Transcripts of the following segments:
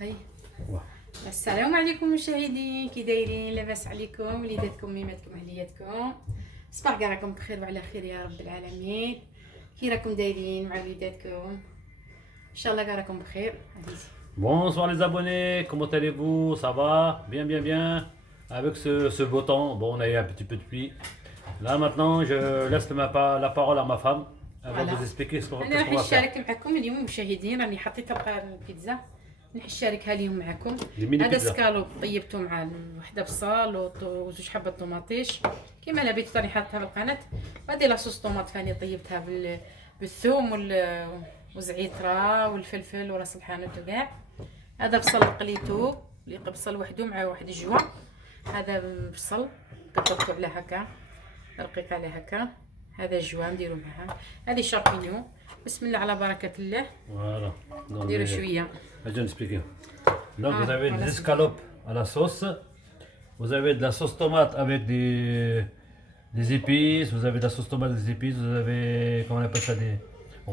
هاي. واه. السلام عليكم مشاهدين، كي دايرين؟ لاباس عليكم وليداتكم ميماتكم اهلياتكم؟ صباح كاع راكم بخير وعلى خير يا رب العالمين. كي راكم دايرين مع وليداتكم؟ ان شاء الله كاع راكم بخير. عزيزي Bonsoir les abonnés, comment allez-vous? Ça va? Bien, bien, bien. Avec ce beau temps, bon, on a eu un petit peu de pluie. Là maintenant, je laisse la parole à ma femme. Elle va Voilà. vous expliquer ce انا راح qu'on va faire. نشارك معكم اليوم مشاهدين، راني حطيت بقى البيتزا راح نشاركها اليوم معكم. دي ميني هذا بيتزا. سكالوب طيبته مع وحده بصل وزوج حبات طوماطيش كيما لابيت، راني حاطها في القناه. هذه لاصوص طوماط ثاني طيبتها بالثوم والزعتره والفلفل وراس الحانوت وكاع. هذا بصل قليتو اللي بصل وحده مع واحد الجوا. هذا بصل كتركو على هكا رقيق على هكا. هذا الجوا نديرو معها. هذه شامبينيون. بسم الله على بركه الله. Voilà. Donc, نديرو شويه. je vais expliquer. Donc Ah, vous avez voilà, des c'est escalopes à la sauce. Vous avez de la sauce tomate avec des épices. Vous avez de la sauce tomate avec des épices. Vous avez, comment on appelle ça, des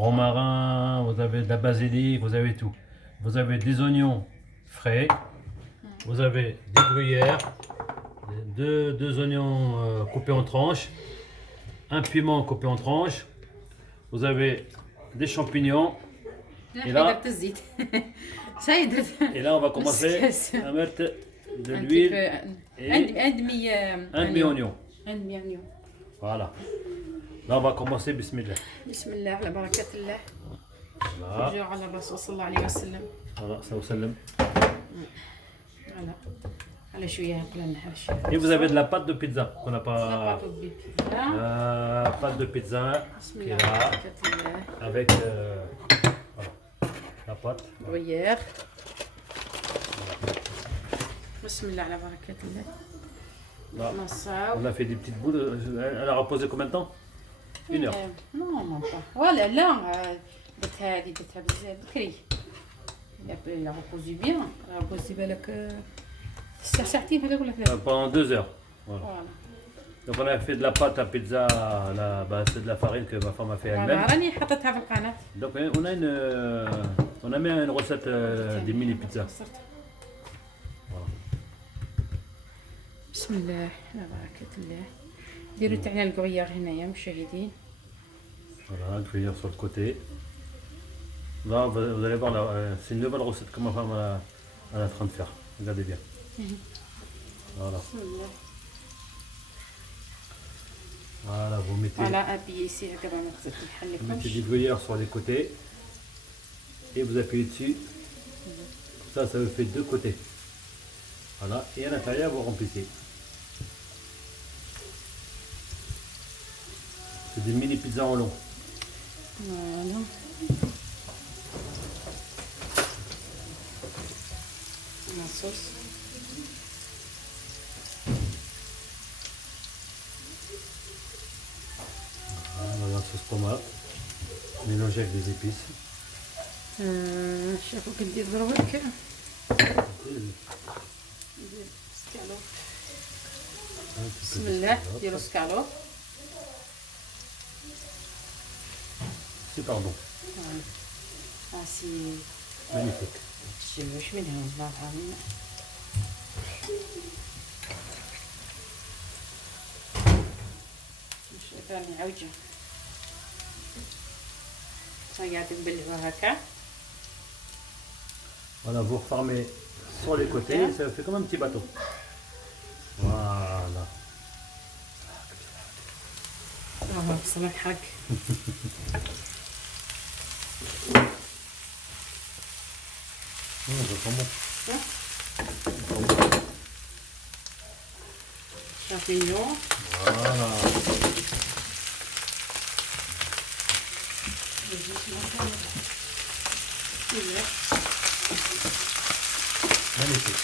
romarins. Vous avez de la basilic. Vous avez tout. Vous avez des oignons frais. Vous avez des gruyères. Deux oignons coupés en tranches. Un piment coupé en tranches. Vous avez des champignons. لا Et là- درت الزيت. ساي درت. Et là, on va commencer à mettre de l'huile et un demi un demi-oignon. un demi oignon. Voilà. Là, on va commencer, bismillah. بسم الله على بركة الله. Voilà. نرجعوا على الرسول صلى الله عليه وسلم. Voilà, ça vous salue. على شوية هكذا نحرش. Et vous avez de la pâte de pizza qu'on n'a pas. نقاطو بالبيتزا. Pâte de pizza بسم qui est الله على là بركة الله. avec voilà, la pâte. غيار. بسم الله على بركة الله. Là, نصاو. on a fait des petites boules. Elle a reposé combien de temps? 1 heure. نو ولا لا درت هذه درتها بزاف بكري. لا ريبوزي بيان ريبوزي بالك ساعتين هذا ولا ثلاثة. Pendant 2 heures. Voilà. فوالا. Donc on a fait de la pâte à pizza, c'est de la farine que ma femme a fait elle-même. راني حطيتها في القناة. Donc on a mis une recette des mini pizzas. صرت. بسم الله على بركة الله. ديروا تاعنا الكويار هنايا مشاهدين. Voilà, une cuillère sur le côté. Là, vous allez voir, c'est une nouvelle recette que ma femme elle est en train de faire. Regardez bien. Voilà. بسم الله. Voilà, vous mettez, فوالا ابيي سي هكذا ما خصك vous نحل mettez لكمش. du gruyère sur les côtés. Et vous appuyez dessus. Ça vous fait 2 côtés. Voilà, et à l'intérieur, vous remplissez. C'est des mini pizzas en long. فوالا. لاصوص. Voilà, la sauce tomate. Mélangée avec des épices. شوفوا كدير دروك. ندير سكالوب. Un petit peu بسم de الله scalope. ديروا سكالوب. Super bon. سي Magnifique. شوش منهم الله العظيم. مش ثاني عوجة. قاعد نبلعوا هكا. Voilà, vous refermez sur les côtés, ça fait comme un petit bateau. Voilà. بصل الحق. Ça sent bon. شامبينيون. Voilà. Magnifique.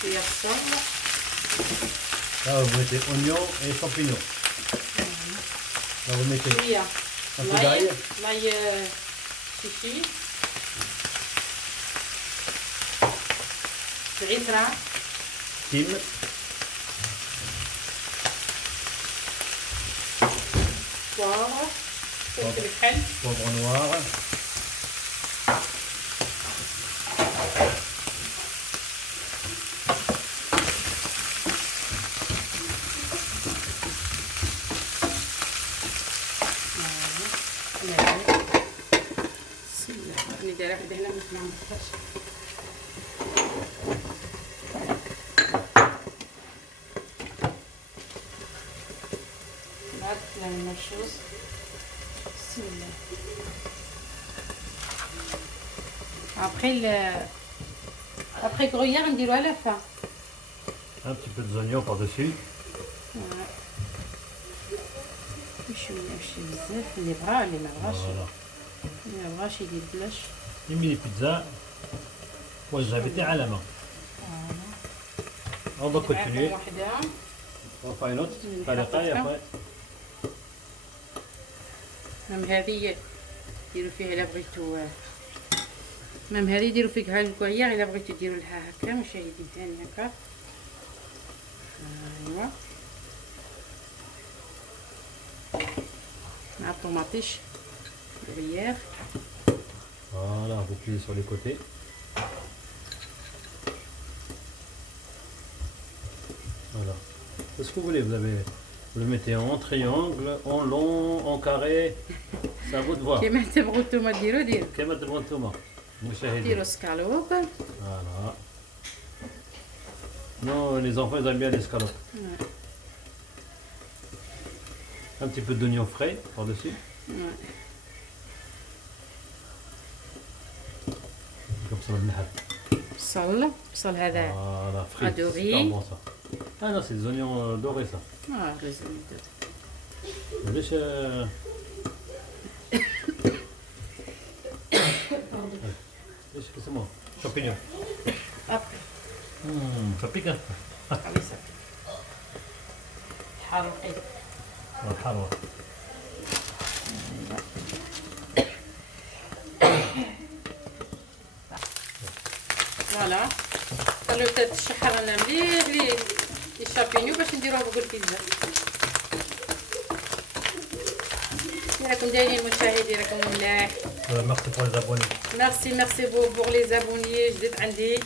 شوية بصل. Là, vous mettez oignons et champignons. Là, vous mettez شوية un peu d'ail. لاي شيشي. زعترة. Kim. poivre. فلفل كحل poivre noir. بسم الله راني دايره واحده هنا ما نقدرش بعد المرشوز. بسم الله. ابخي غرويا غنديروها لافه. Un petit peu d'oignon par-dessus. ماشي بزاف اللي بغا اللي ما بغاش Voilà. اللي ما بغاش يدير بلاش. Une mini pizza. Moi, je l'avais à la main. On va continuer. واحده On va faire une autre. طريقة et après. مام هذه ديروا فيها الا بغيتو مام هذه ديروا فيها الكوعيه الا بغيتو ديروا لها هكا مشاهدين ثاني هكا. ايوا مع الطوماطيش الرياح. Voilà, vous pliez sur les côtés. Voilà. C'est ce que vous voulez. Vous le mettez en triangle, en long, en carré. C'est à vous de voir. كيما تبغوا نتوما ديروا كما تبغوا انتوما مشاهدين. ديروا سكالوب. Voilà. Non, les enfants ils aiment bien l'escalope. Un petit peu d'oignon frais par-dessus. Comme ça, on le بصل هذا Voilà, frit. Adoré. C'est pas bon ça. Ah non, c'est des oignons dorés ça. لازم ليش ليش اسمه champignons. Ça pique un peu. حرقي. الحلوى. فوالا خليو تتشحر لنا مليح لي الشامبينيو باش نديروها فوق البيتزا. راكم دايرين مشاهدي راكم ملاح. Merci pour les abonnés. ميرسي بور لي زابوني جديد عندي.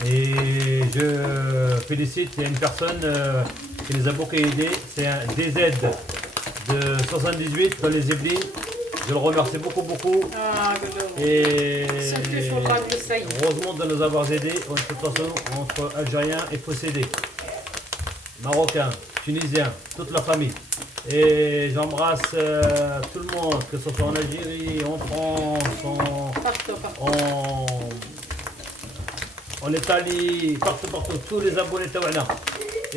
Et je félicite, il y a une personne qui les a beaucoup aidés, c'est un DZ de 78 dans les Yvelines. Je le remercie beaucoup. قولوا Et سنتوش والله بالسيد. heureusement de nous avoir aidés. De toute façon, entre Algériens, il faut s'aider. Marocains, Tunisiens, toute la famille. Et j'embrasse tout le monde, que ce soit en Algérie, en France, en Italie, partout, tous les abonnés Tawana.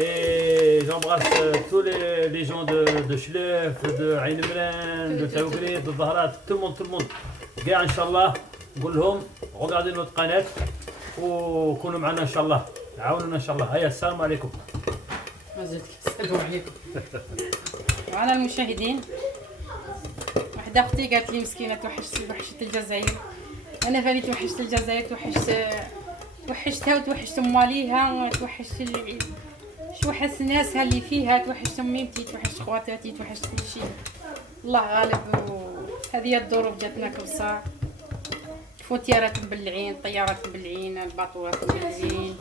Et j'embrasse tous les gens de Chlef, de Ain Imran, de Taougri, de Zahrat, tout le monde. Gars, Inch'Allah, نقول لهم regardez notre قناة وكونوا معنا إن شاء الله. عاونونا إن شاء الله. هيا السلام عليكم. ما زلت السلام عليكم. وعلى المشاهدين واحدة أختي قالت لي مسكينة توحشت الجزائر. أنا فاني توحشت الجزائر توحشتها وتوحشت مواليها توحشت ناسها اللي فيها توحشت ميمتي توحشت خواتاتي توحشت كل شيء. الله غالب هذه الظروف جاتنا كبصة. فوتيرات مبلعين طيارات مبلعين الباطوات مبلعين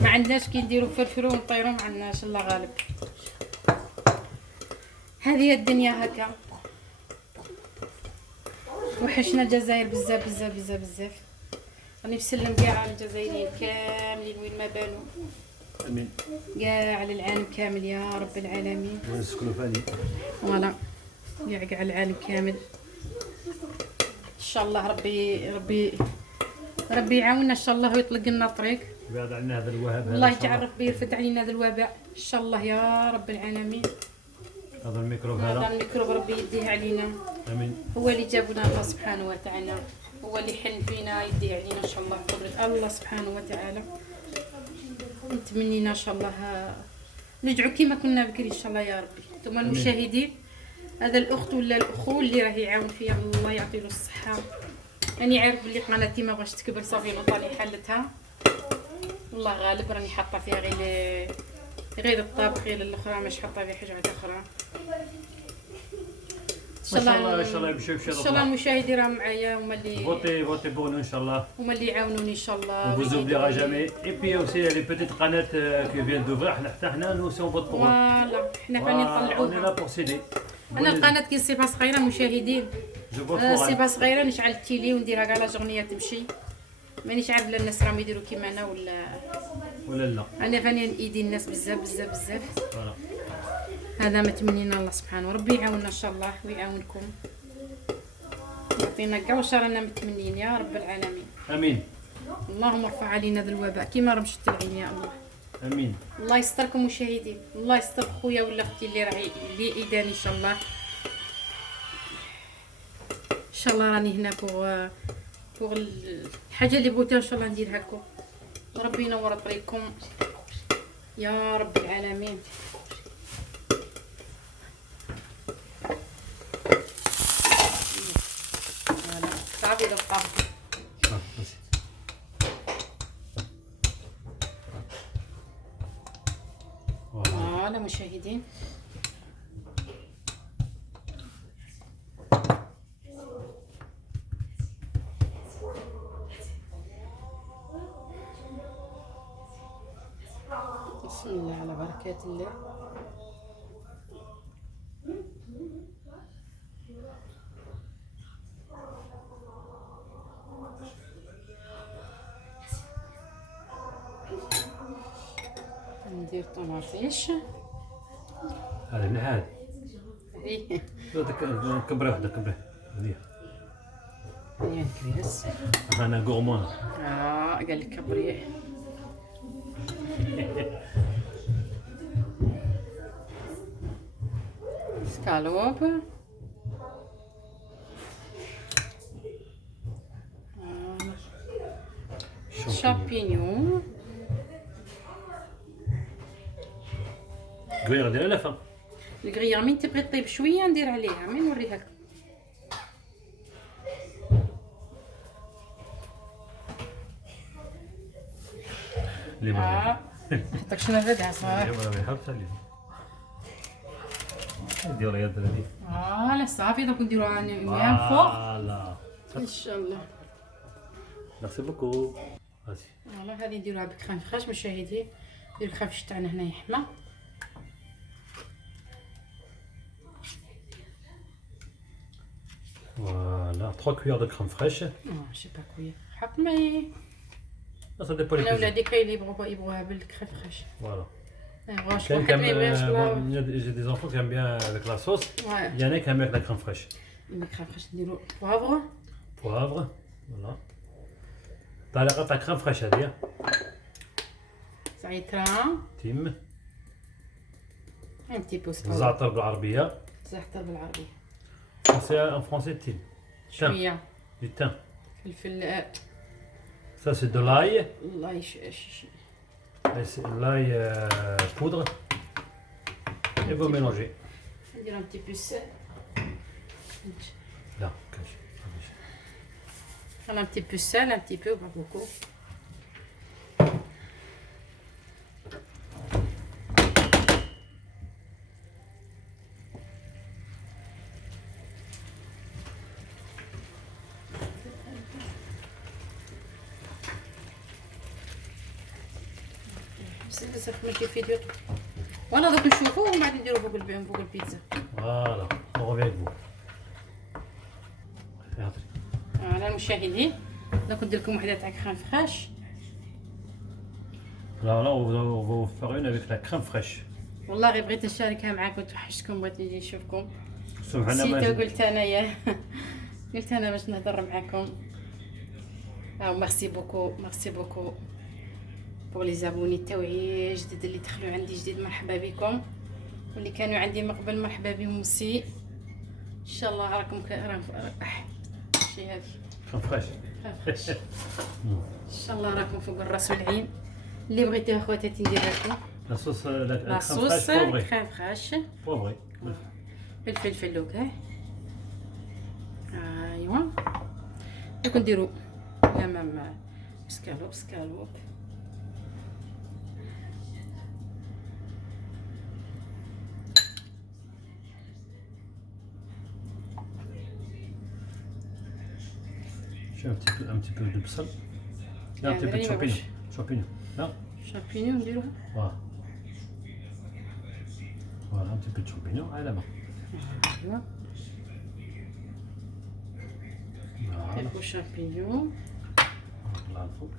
ما عندناش كي نديرو فرفرو ونطيرو ما عندناش الله غالب. هذه الدنيا هكا. وحشنا الجزائر بزاف. راني بسلم كاع على الجزائريين كاملين وين ما بانوا. امين. كاع على العالم كامل يا رب العالمين. ونسكنوا فاني. فوالا كاع على العالم كامل. ان شاء الله ربي يعاوننا ان شاء الله ويطلق لنا طريق. بعد عنا هذا الوهاب. الله يتعرف به يرفد علينا هذا الوباء ان شاء الله يا رب العالمين. هذا الميكروب هذا الميكروب ربي يديه علينا. امين. هو اللي جابنا الله سبحانه وتعالى. هو اللي حن فينا يديه علينا ان شاء الله بقدرة الله سبحانه وتعالى. نتمنينا ان شاء الله نرجعوا كما كنا بكري ان شاء الله يا ربي. ثم المشاهدين هذا الاخت ولا الاخو اللي راه يعاون فيا الله يعطيه الصحه. راني عارف بلي قناتي ما بغاش تكبر صافي نوطالي حالتها. والله غالب راني حاطه فيها غير الطبخ غير الاخرى مش حاطه فيها حاجه واحده اخرى. شاء الله ان شاء الله يمشيو ان شاء الله المشاهدين راهم معايا هما اللي فوتي بور نو ان شاء الله. هما اللي يعاونوني ان شاء الله. On vous oubliera jamais. Et puis aussi, il y a les petites canettes qui viennent d'ouvrir. Nous aussi, on vote pour eux. فوالا حنا فاني On est là نطلعوها. pour s'aider. انا القناه كي صفه صغيره مشاهدين، Je vote pour elle. صفه صغيره نشعل التيلي ونديرها كاع لا جورنيه تمشي. مانيش عارف لا الناس راهم يديروا كيما انا ولا لا. انا فاني نأيدي الناس بزاف بزاف بزاف. Voilà. هذا ما تمنينا الله سبحانه وربي يعاوننا ان شاء الله ويعاونكم، يعطينا كاع واش رانا متمنين يا رب العالمين. امين. اللهم ارفع علينا ذا الوباء كيما رمشت العين يا الله. امين. الله يستركم مشاهدين، الله يستر خويا ولا اختي اللي راهي اللي ايداني ان شاء الله. ان شاء الله راني هنا بوغ الحاجه اللي بغيتها ان شاء الله نديرها لكم. ربي ينور طريقكم يا رب العالمين. فوالا صافي دابا فوالا مشاهدين. بسم الله على بركات الله. ندير طماطيش هذا من هذا. هذه كبري وحده كبري. هي الكريس. انا غورمان. قال لك كبريه. سكالوب. شامبينيون. كبيره ديال لافا. الكريا من تبغي طيب شويه ندير عليها من نوريها لك. اللي ما حطك شنو هذا صافي. ما يحبش عليه. نديروا يا الدراري. لا صافي دوك نديروها ميام فوق فوالا. ان شاء الله. ميرسي بوكو. هاتي. فوالا هذه نديروها بكريم فريش مشاهدين. ندير الكريم فريش تاعنا هنا يحمى. Voilà, 3 cuillères de crème fraîche. شي با كويا حط ماي. Ça dépend انا des ولادي كاين اللي يبغوها بالكريم فريش. Voilà. يبغوا Quelqu'un شكون حد ما يبغيش j'ai des enfants qui aiment bien avec la sauce. Il y en a qui aiment avec la crème fraîche. الكريم فريش نديرو بوافغ. Poivre. Voilà. طالقة تاع crème fraîche هذه. زعتران. تيم. ان تي بو زعتر بالعربية. زعتر بالعربية. En français تيم. شوية. Du thym. فلفل. Ça c'est de l'ail. الله C'est l'ail poudre. Et vous mélangez. ندير ان تي بو سيل. Là. Un petit peu sel, un petit peu, pas beaucoup. بزاف من كيف فيديو. وانا دوك نشوفوه ومن بعد نديرو فوق البيتزا. Voilà. On revient avec vous. على المشاهدين دوك ندير لكم وحده تاع كريم فريش. Alors là, on va vous faire une avec la crème fraîche. والله غير بغيت نشاركها معاكم وتوحشتكم بغيت نجي نشوفكم. سبحان الله. نسيت قلت انايا قلت انا باش نهضر معاكم. ميرسي بوكو ميرسي بوكو بور لي زابوني تاوعي جدد اللي دخلوا عندي جديد مرحبا بكم، واللي كانوا عندي من قبل مرحبا بهم مسي. ان شاء الله راكم شي هذه crème fraîche. ان شاء الله راكم فوق الراس والعين. اللي بغيتوها خواتاتي نديرها لكم. La sauce, la لا crème صوص fraîche poivrée. كريم فريش Poivrée. بالفلفل لوكا. ايوا دوك نديرو الامام سكالوب. Je fais un petit peu de bsal. Là, un petit peu de champignons. Champignons. Là. شامبينيون نديروها. Voilà. Voilà, un petit peu de champignons à la main. ايوا Voilà. نحطو شامبينيون. Là, il faut.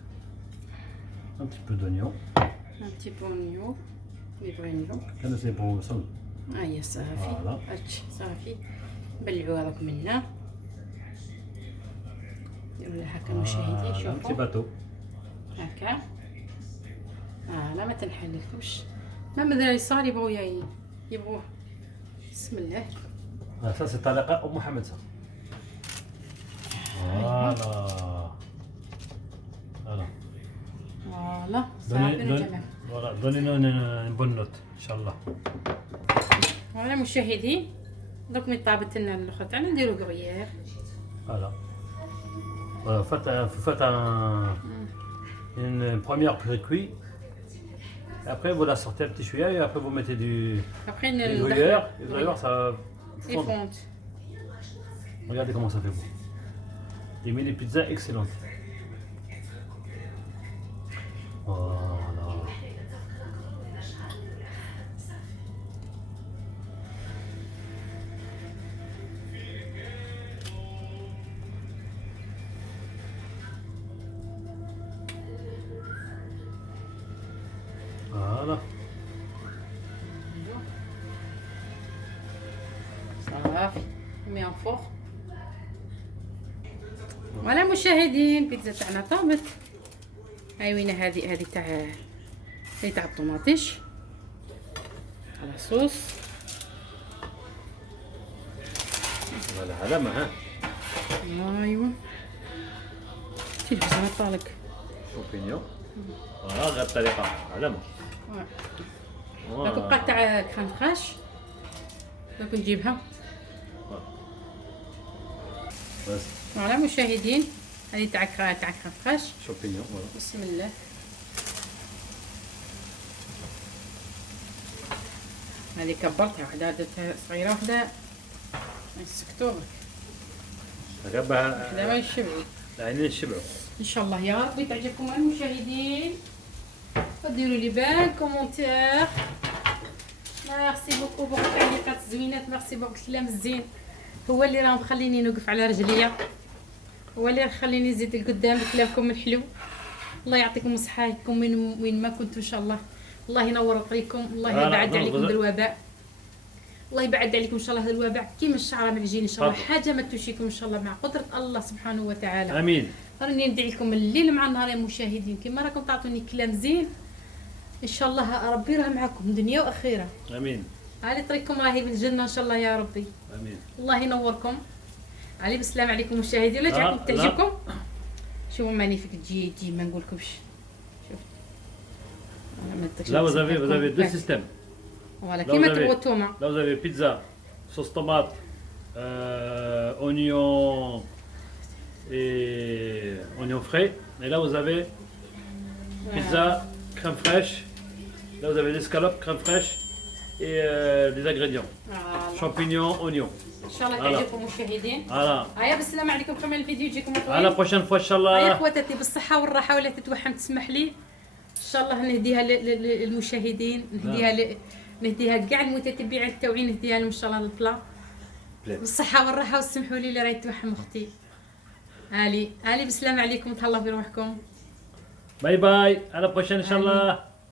Un petit peu d'oignon. ان بتي بونيو اللي بغينو. Là, c'est pour ça. ها هي صافي. Voilà. هاتشي صافي. نبلعو هذاك منا. نديرو لها هكا مشاهدين Un petit شوفوا. bateau. هكا. لا ما تنحللكمش. ما مدري صار يبغوا يبغوه. بسم الله. Ah, ça, c'est طريقة أم محمد ça. Voilà. Voilà. فوالا صافي نجمع. Voilà, donnez-nous une bonne note, Inch'Allah. فوالا مشاهدين دوك ملي طابت لنا الاخر تاعنا نديرو كغيير. Voilà. Voilà, faites une première cuit. Après, vous la sortez un petit chouïa et après, vous mettez du ابخي gruyère. Et vous allez voir, ça va fondre. يفونت. Regardez comment ça fait beau. Des mini pizzas excellentes. Voilà. Voilà. صافي مي ان فوق. فوالا مشاهدين البيتزا تاعنا طابت. هاي وين هذه تاع الطوماطيش على صوص. Voilà, على ما ها. ايوا تلبس انا طالق. شامبينيون. Voilà, غير الطريقة على ما. هاك بقات تاع كريم فريش. دوك نجيبها. بس فوالا مشاهدين هذه تاع كريم فريش. شامبينيون voilà. بسم الله. هذه كبرتها وحده درتها صغيره وحده نسكتو برك. هكا وحده ما يشبعوا. العينين يشبعوا. ان شاء الله يا ربي تعجبكم المشاهدين. وديروا لي بال كومونتير. ميرسي بوكو بوكو تعليقات زوينات. ميرسي بوكو الكلام الزين هو اللي راه مخليني نوقف على رجليا. هو اللي خليني نزيد لقدام بكلامكم الحلو. الله يعطيكم صحاحكم وين ما كنتوا ان شاء الله. الله ينور طريقكم. الله يبعد عليكم هذا الوباء. الله يبعد عليكم ان شاء الله هذا الوباء كيما الشعره من العجين ان شاء الله. حاجه ما توشيكم ان شاء الله مع قدره الله سبحانه وتعالى. امين. راني ندعي لكم الليل مع النهار يا مشاهدين. كيما راكم تعطوني كلام زين ان شاء الله ربي راه معكم دنيا واخره. امين. علي طريقكم راهي بالجنه ان شاء الله يا ربي. امين. الله ينوركم. علي بالسلام عليكم مشاهدين. ولا جاكم تعجبكم شوفوا مانيفيك تجي ما نقولكمش. شوف Là, vous avez deux systèmes. فوالا كيما تبغوا التومه. Là, vous avez pizza, sauce tomate, oignon et oignon frais. Et là, vous avez pizza, crème fraîche. Là, vous avez l'escalope, crème fraîche et des ingrédients. Champignons, oignons. ان شاء الله تعجبكم مشاهدين. Voilà. هيا بالسلامه عليكم. كمل الفيديو يجيكم À طويل. la prochaine fois, هيا Inch'Allah. اخواتاتي بالصحه والراحه ولا تتوحم تسمح لي ان شاء الله نهديها للمشاهدين. نهديها كاع المتتبعين تاوعي. نهديها لهم ان شاء الله البلا بالصحه والراحه. وسمحوا لي اللي راهي توحم اختي. هالي بالسلامه عليكم. تهلاو في روحكم. Bye bye. À la prochaine, Inch'Allah.